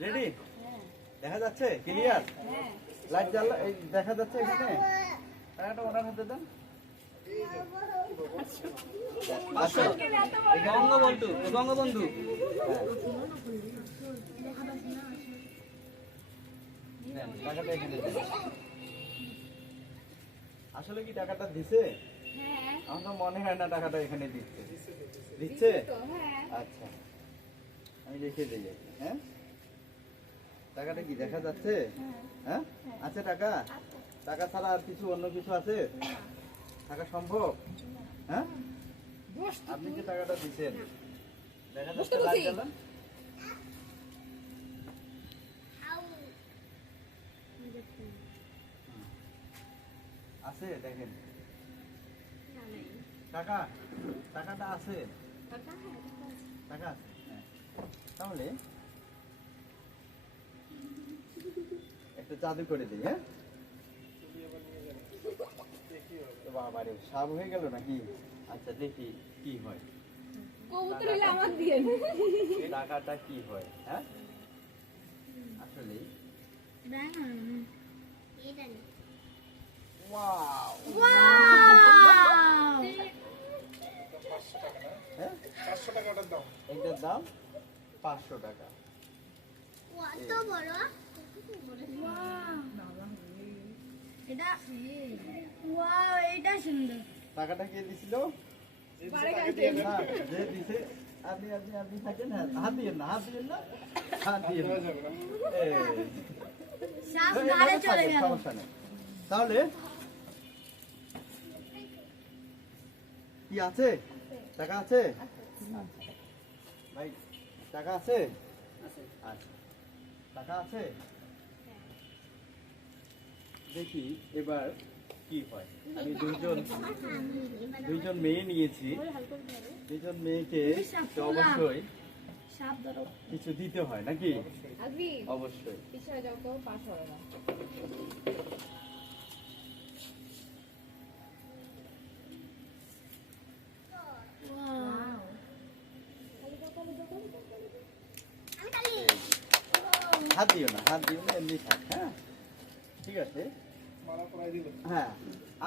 Ready দেখা যাচ্ছে? Clear light জ্বালা এই দেখা যাচ্ছে এখানে? টাকাটা ওনার হাতে দেন। বঙ্গবন্ধু বঙ্গবন্ধু। আসলে কি টাকাটা দিছে? আমার তো মনে হয় না টাকাটা এখানে দিচ্ছে। দিচ্ছে? আচ্ছা। আমি রেখে দিই হ্যাঁ? টাকাটা কি দেখা যাচ্ছে? হ্যাঁ। আছে টাকা? টাকা ছাড়া আর কিছু অন্য কিছু আছে? টাকা সম্ভব? হ্যাঁ? আপনি যে টাকাটা দিচ্ছেন দেখা যাচ্ছে লাইট জ্বালান? আছে দেখেন। টাকা? টাকাটা আছে। টাকা আছে? হ্যাঁ। তাহলে জাদু করে দিই হ্যাঁ? তো বাবারে সাপ হয়ে গেল নাকি? আচ্ছা দেখি কি হয়। কবুতর হলে আমার দিয়ে টাকাটা কি হয় হ্যাঁ? আসলে ওয়াও। হ্যাঁ? এইটার দাম। পাঁচশো টাকা। এটা ওয়াও এটা সুন্দর টাকাটা কে দিছিল যে দিছে আপনি আপনি আপনি থাকেন হ্যাঁ, হাত দিয়ে না হাত দিয়ে না হাত দিয়ে তাহলে কি আছে? টাকা আছে। ভাই টাকা আছে? আচ্ছা। টাকা আছে? দেখি এবার কি হয়। আমি দুজন দুইজন মেয়ে নিয়েছি। দুইজন মেয়েকে অবশ্যই কিছু দিতে হয় নাকি? অবশ্যই। হাত দিও না হাত দিও না এমনি থাক হ্যাঁ? ঠিক আছে? হ্যাঁ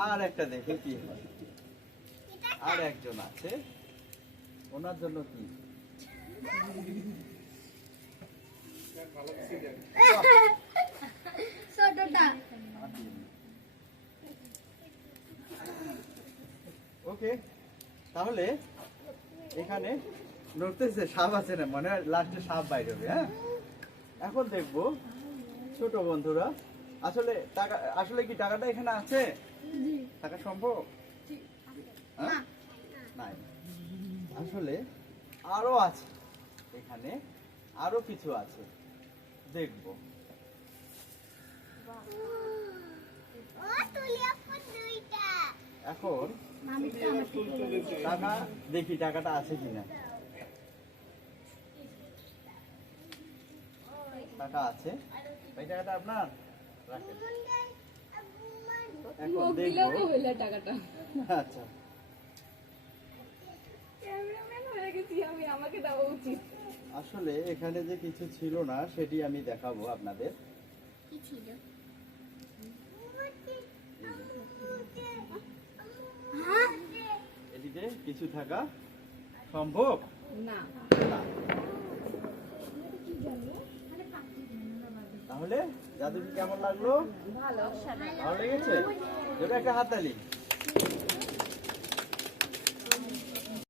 আর একটা দেখে কি হয়। আর একজন আছে। ওনার জন্য কি? ওকে তাহলে এখানে নড়তেছে সাপ আছে না মনে হয় লাস্টে সাপ বাইরে হবে হ্যাঁ? এখন দেখব ছোট বন্ধুরা। আসলে টাকা আসলে কি টাকাটা এখানে আছে? টাকা সম্ভব? হ্যাঁ? নাই। আসলে আরও আছে। এখানে আরও কিছু আছে। দেখব। এখন টাকা দেখি টাকাটা আছে কিনা। টাকা আছে। এই টাকাটা আপনার? এখন দেখব। টাকাটা। আচ্ছা। ক্যামেরাম্যান হয়ে গেছি আমি আমাকে দেওয়া উচিত। আসলে এখানে যে কিছু ছিল না সেটি আমি দেখাবো আপনাদের। কি ছিল? হ্যাঁ? এটিতে কিছু থাকা সম্ভব? না। না। তাহলে জাদুটি কেমন লাগল? ভালো লেগেছে? এটা একটা হাততালি